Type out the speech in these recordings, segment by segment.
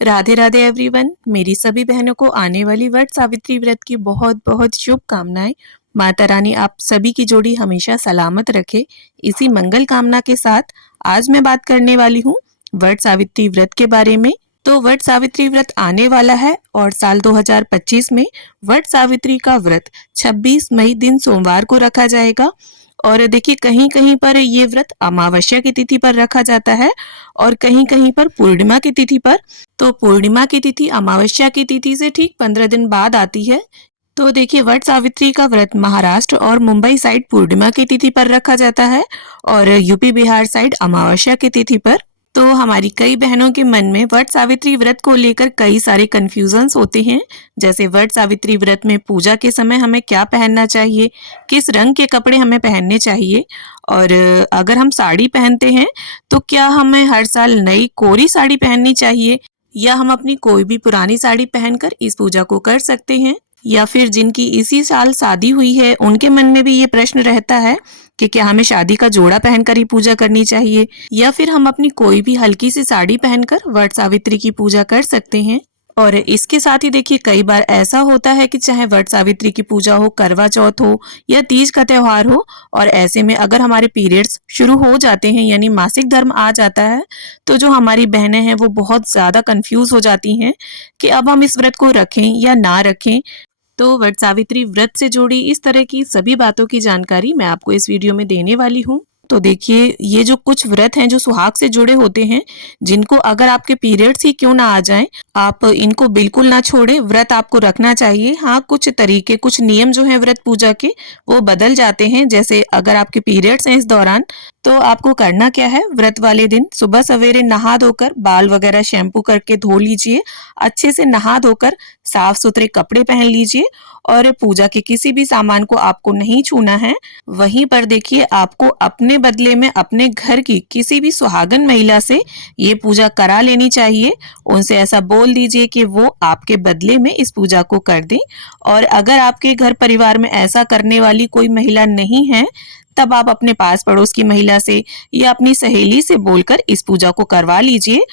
Radhe Radhe everyone. मेरी सभी बहनों को आने वाली वट सावित्री व्रत की बहुत बहुत शुभकामनाएं। माता रानी आप सभी की जोड़ी हमेशा सलामत रखे। इसी मंगल कामना के साथ आज मैं बात करने वाली हूँ वट सावित्री व्रत के बारे में। तो वट सावित्री व्रत आने वाला है और साल 2025 में वट सावित्री का व्रत 26 मई दिन सोमवार को रखा जाएगा। और देखिए कहीं कहीं पर ये व्रत अमावस्या की तिथि पर रखा जाता है और कहीं कहीं पर पूर्णिमा की तिथि पर। तो पूर्णिमा की तिथि अमावस्या की तिथि से ठीक 15 दिन बाद आती है। तो देखिए वट सावित्री का व्रत महाराष्ट्र और मुंबई साइड पूर्णिमा की तिथि पर रखा जाता है और यूपी बिहार साइड अमावस्या की तिथि पर। तो हमारी कई बहनों के मन में वट सावित्री व्रत को लेकर कई सारे कंफ्यूजन्स होते हैं। जैसे वट सावित्री व्रत में पूजा के समय हमें क्या पहनना चाहिए, किस रंग के कपड़े हमें पहनने चाहिए, और अगर हम साड़ी पहनते हैं तो क्या हमें हर साल नई कोरी साड़ी पहननी चाहिए या हम अपनी कोई भी पुरानी साड़ी पहनकर इस पूजा को कर सकते हैं। या फिर जिनकी इसी साल शादी हुई है उनके मन में भी ये प्रश्न रहता है कि क्या हमें शादी का जोड़ा पहनकर ही पूजा करनी चाहिए या फिर हम अपनी कोई भी हल्की सी साड़ी पहनकर वट सावित्री की पूजा कर सकते हैं। और इसके साथ ही देखिए कई बार ऐसा होता है कि चाहे वट सावित्री की पूजा हो, करवा चौथ हो या तीज का त्योहार हो, और ऐसे में अगर हमारे पीरियड्स शुरू हो जाते हैं यानी मासिक धर्म आ जाता है, तो जो हमारी बहनें हैं वो बहुत ज्यादा कंफ्यूज हो जाती हैं कि अब हम इस व्रत को रखें या ना रखें। तो वट सावित्री व्रत से जुड़ी इस तरह की सभी बातों की जानकारी मैं आपको इस वीडियो में देने वाली हूँ। तो देखिए ये जो कुछ व्रत हैं जो सुहाग से जुड़े होते हैं, जिनको अगर आपके पीरियड्स ही क्यों ना आ जाएं, आप इनको बिल्कुल ना छोड़ें, व्रत आपको रखना चाहिए। हाँ, कुछ तरीके, कुछ नियम जो हैं व्रत पूजा के वो बदल जाते हैं। जैसे अगर आपके पीरियड्स हैं इस दौरान तो आपको करना क्या है, व्रत वाले दिन सुबह सवेरे नहा धोकर बाल वगैरह शैम्पू करके धो लीजिए, अच्छे से नहा धोकर साफ सुथरे कपड़े पहन लीजिए और पूजा के किसी भी सामान को आपको नहीं छूना है। वहीं पर देखिए आपको अपने बदले में अपने घर की किसी भी सुहागन महिला से ये पूजा करा लेनी चाहिए। उनसे ऐसा बोल दीजिए कि वो आपके बदले में इस पूजा को कर दें। और अगर आपके घर परिवार में ऐसा करने वाली कोई महिला नहीं है तब आप अपने पास पड़ोस की महिला से या अपनी सहेली से बोलकर इस पूजा को करवा लीजिए।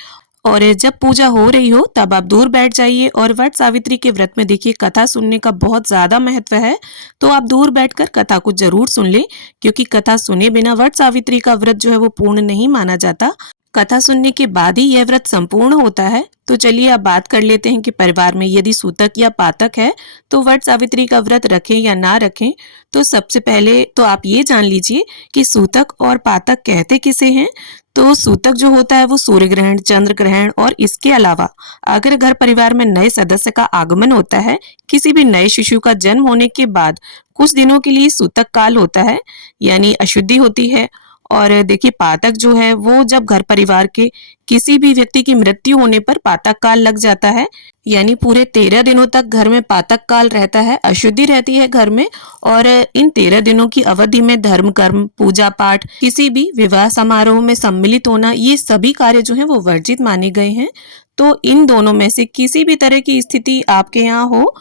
और जब पूजा हो रही हो तब आप दूर बैठ जाइए। और वट सावित्री के व्रत में देखिए कथा सुनने का बहुत ज्यादा महत्व है, तो आप दूर बैठकर कथा को जरूर सुन लें, क्योंकि कथा सुने बिना वट सावित्री का व्रत जो है वो पूर्ण नहीं माना जाता। कथा सुनने के बाद ही यह व्रत संपूर्ण होता है। तो चलिए अब बात कर लेते हैं कि परिवार में यदि सूतक या पातक है तो वट सावित्री का व्रत रखें या ना रखें। तो सबसे पहले तो आप ये जान लीजिए कि सूतक और पातक कहते किसे हैं। तो सूतक जो होता है वो सूर्य ग्रहण, चंद्र ग्रहण और इसके अलावा अगर घर परिवार में नए सदस्य का आगमन होता है, किसी भी नए शिशु का जन्म होने के बाद कुछ दिनों के लिए सूतक काल होता है यानी अशुद्धि होती है। और देखिए पातक जो है वो जब घर परिवार के किसी भी व्यक्ति की मृत्यु होने पर पातक काल लग जाता है, यानी पूरे 13 दिनों तक घर में पातक काल रहता है, अशुद्धि रहती है घर में। और इन 13 दिनों की अवधि में धर्म कर्म, पूजा पाठ, किसी भी विवाह समारोह में सम्मिलित होना, ये सभी कार्य जो है वो वर्जित माने गए हैं। तो इन दोनों में से किसी भी तरह की स्थिति आपके यहाँ हो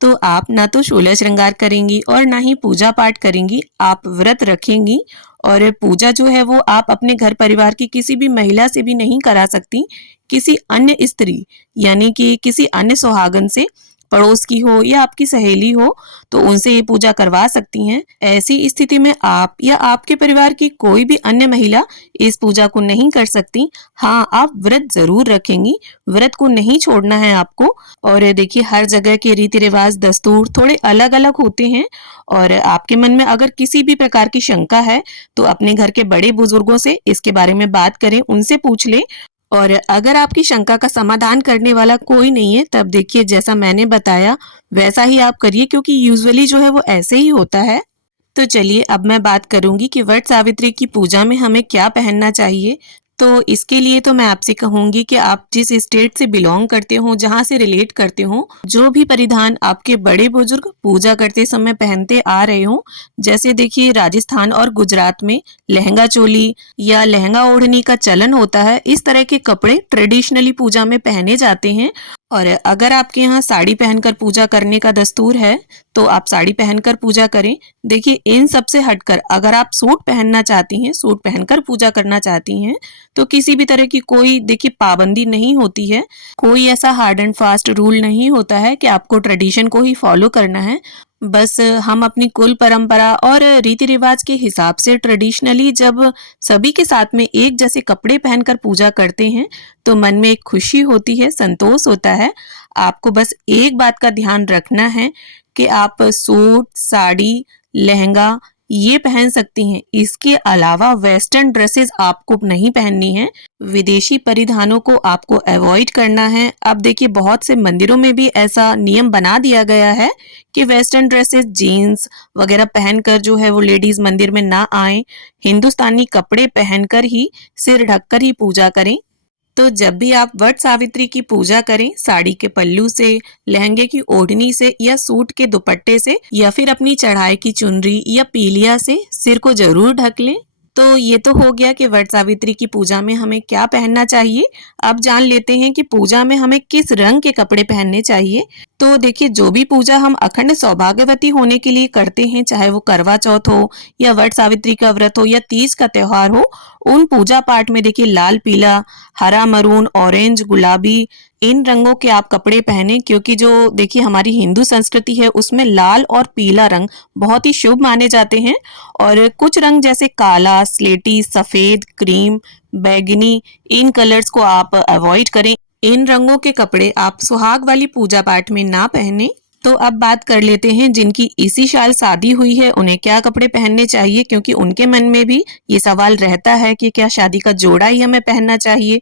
तो आप ना तो 16 श्रृंगार करेंगी और ना ही पूजा पाठ करेंगी, आप व्रत रखेंगी। और पूजा जो है वो आप अपने घर परिवार की किसी भी महिला से भी नहीं करा सकती, किसी अन्य स्त्री यानी कि किसी अन्य सुहागन से, पड़ोस की हो या आपकी सहेली हो, तो उनसे ये पूजा करवा सकती हैं। ऐसी स्थिति में आप या आपके परिवार की कोई भी अन्य महिला इस पूजा को नहीं कर सकती। हाँ, आप व्रत जरूर रखेंगी, व्रत को नहीं छोड़ना है आपको। और देखिए हर जगह के रीति रिवाज, दस्तूर थोड़े अलग अलग होते हैं और आपके मन में अगर किसी भी प्रकार की शंका है तो अपने घर के बड़े बुजुर्गों से इसके बारे में बात करें, उनसे पूछ लें। और अगर आपकी शंका का समाधान करने वाला कोई नहीं है तब देखिए जैसा मैंने बताया वैसा ही आप करिए, क्योंकि यूजुअली जो है वो ऐसे ही होता है। तो चलिए अब मैं बात करूंगी कि वट सावित्री की पूजा में हमें क्या पहनना चाहिए। तो इसके लिए तो मैं आपसे कहूंगी कि आप जिस स्टेट से बिलोंग करते हो, जहाँ से रिलेट करते हो, जो भी परिधान आपके बड़े बुजुर्ग पूजा करते समय पहनते आ रहे हो, जैसे देखिए राजस्थान और गुजरात में लहंगा चोली या लहंगा ओढ़नी का चलन होता है, इस तरह के कपड़े ट्रेडिशनली पूजा में पहने जाते हैं। और अगर आपके यहाँ साड़ी पहनकर पूजा करने का दस्तूर है तो आप साड़ी पहनकर पूजा करें। देखिए, इन सब से हटकर अगर आप सूट पहनना चाहती हैं, सूट पहनकर पूजा करना चाहती हैं, तो किसी भी तरह की कोई देखिए पाबंदी नहीं होती है। कोई ऐसा हार्ड एंड फास्ट रूल नहीं होता है कि आपको ट्रेडिशन को ही फॉलो करना है। बस हम अपनी कुल परंपरा और रीति रिवाज के हिसाब से ट्रेडिशनली जब सभी के साथ में एक जैसे कपड़े पहनकर पूजा करते हैं तो मन में एक खुशी होती है, संतोष होता है। आपको बस एक बात का ध्यान रखना है कि आप सूट, साड़ी, लहंगा ये पहन सकती हैं। इसके अलावा वेस्टर्न ड्रेसेस आपको नहीं पहननी है। विदेशी परिधानों को आपको अवॉइड करना है। अब देखिए, बहुत से मंदिरों में भी ऐसा नियम बना दिया गया है कि वेस्टर्न ड्रेसेस, जीन्स वगैरह पहनकर जो है वो लेडीज मंदिर में ना आए। हिंदुस्तानी कपड़े पहनकर ही, सिर ढककर ही पूजा करें। तो जब भी आप वट सावित्री की पूजा करें, साड़ी के पल्लू से, लहंगे की ओढ़नी से या सूट के दुपट्टे से या फिर अपनी चढ़ाई की चुनरी या पीलिया से सिर को जरूर ढक लें। तो ये तो हो गया कि वट सावित्री की पूजा में हमें क्या पहनना चाहिए। अब जान लेते हैं कि पूजा में हमें किस रंग के कपड़े पहनने चाहिए। तो देखिए, जो भी पूजा हम अखंड सौभाग्यवती होने के लिए करते हैं, चाहे वो करवा चौथ हो या वट सावित्री का व्रत हो या तीज का त्योहार हो, उन पूजा पाठ में देखिए लाल, पीला, हरा, मरून, ऑरेंज, गुलाबी इन रंगों के आप कपड़े पहने, क्योंकि जो देखिए हमारी हिंदू संस्कृति है उसमें लाल और पीला रंग बहुत ही शुभ माने जाते हैं। और कुछ रंग जैसे काला, स्लेटी, सफेद, क्रीम, बैगनी इन कलर्स को आप अवॉइड करें। इन रंगों के कपड़े आप सुहाग वाली पूजा पाठ में ना पहने। तो अब बात कर लेते हैं जिनकी इसी साल शादी हुई है उन्हें क्या कपड़े पहनने चाहिए, क्योंकि उनके मन में भी ये सवाल रहता है कि क्या शादी का जोड़ा ही हमें पहनना चाहिए।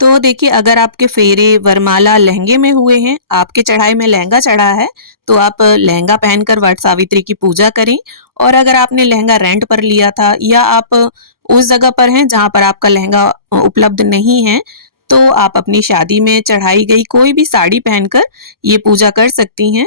तो देखिए, अगर आपके फेरे, वरमाला लहंगे में हुए हैं, आपके चढ़ाई में लहंगा चढ़ा है, तो आप लहंगा पहनकर वट सावित्री की पूजा करें। और अगर आपने लहंगा रेंट पर लिया था या आप उस जगह पर हैं जहां पर आपका लहंगा उपलब्ध नहीं है, तो आप अपनी शादी में चढ़ाई गई कोई भी साड़ी पहनकर ये पूजा कर सकती हैं।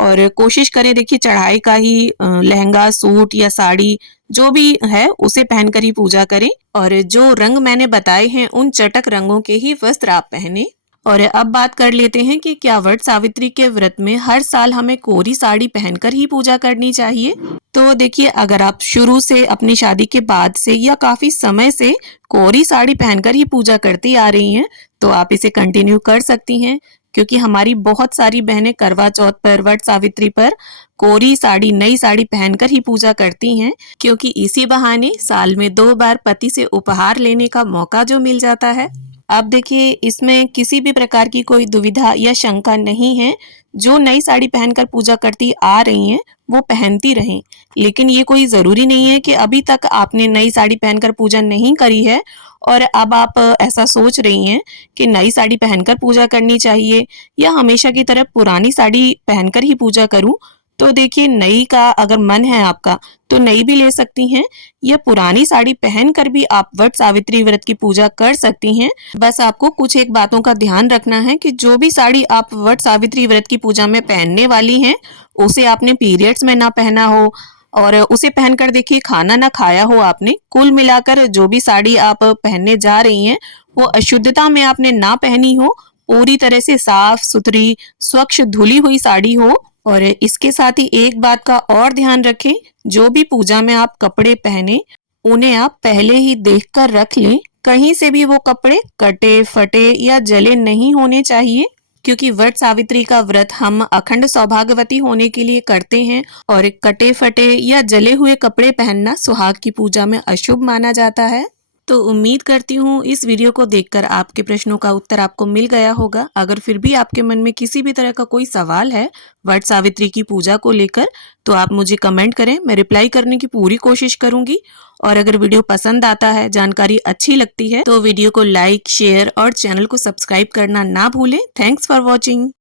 और कोशिश करें देखिए चढ़ाई का ही लहंगा, सूट या साड़ी जो भी है उसे पहनकर ही पूजा करें। और जो रंग मैंने बताए हैं उन चटक रंगों के ही वस्त्र आप पहने। और अब बात कर लेते हैं कि क्या वट सावित्री के व्रत में हर साल हमें कोरी साड़ी पहनकर ही पूजा करनी चाहिए। तो देखिए, अगर आप शुरू से अपनी शादी के बाद से या काफी समय से कोरी साड़ी पहनकर ही पूजा करती आ रही हैं, तो आप इसे कंटिन्यू कर सकती हैं, क्योंकि हमारी बहुत सारी बहनें करवा चौथ पर, वट सावित्री पर कोरी साड़ी, नई साड़ी पहनकर ही पूजा करती हैं, क्योंकि इसी बहाने साल में 2 बार पति से उपहार लेने का मौका जो मिल जाता है। अब देखिए, इसमें किसी भी प्रकार की कोई दुविधा या शंका नहीं है। जो नई साड़ी पहनकर पूजा करती आ रही हैं वो पहनती रहें, लेकिन ये कोई जरूरी नहीं है कि अभी तक आपने नई साड़ी पहनकर पूजा नहीं करी है और अब आप ऐसा सोच रही हैं कि नई साड़ी पहनकर पूजा करनी चाहिए या हमेशा की तरह पुरानी साड़ी पहनकर ही पूजा करूं। तो देखिए, नई का अगर मन है आपका तो नई भी ले सकती हैं या पुरानी साड़ी पहनकर भी आप वट सावित्री व्रत की पूजा कर सकती हैं। बस आपको कुछ एक बातों का ध्यान रखना है कि जो भी साड़ी आप वट सावित्री व्रत की पूजा में पहनने वाली हैं उसे आपने पीरियड्स में ना पहना हो और उसे पहनकर देखिए खाना ना खाया हो आपने। कुल मिलाकर जो भी साड़ी आप पहनने जा रही हैं वो अशुद्धता में आपने ना पहनी हो, पूरी तरह से साफ सुथरी, स्वच्छ, धुली हुई साड़ी हो। और इसके साथ ही एक बात का और ध्यान रखें, जो भी पूजा में आप कपड़े पहने उन्हें आप पहले ही देखकर रख लें। कहीं से भी वो कपड़े कटे, फटे या जले नहीं होने चाहिए, क्योंकि वट सावित्री का व्रत हम अखंड सौभाग्यवती होने के लिए करते हैं और कटे, फटे या जले हुए कपड़े पहनना सुहाग की पूजा में अशुभ माना जाता है। तो उम्मीद करती हूँ इस वीडियो को देखकर आपके प्रश्नों का उत्तर आपको मिल गया होगा। अगर फिर भी आपके मन में किसी भी तरह का कोई सवाल है वट सावित्री की पूजा को लेकर, तो आप मुझे कमेंट करें, मैं रिप्लाई करने की पूरी कोशिश करूंगी। और अगर वीडियो पसंद आता है, जानकारी अच्छी लगती है, तो वीडियो को लाइक, शेयर और चैनल को सब्सक्राइब करना ना भूलें। Thanks for watching.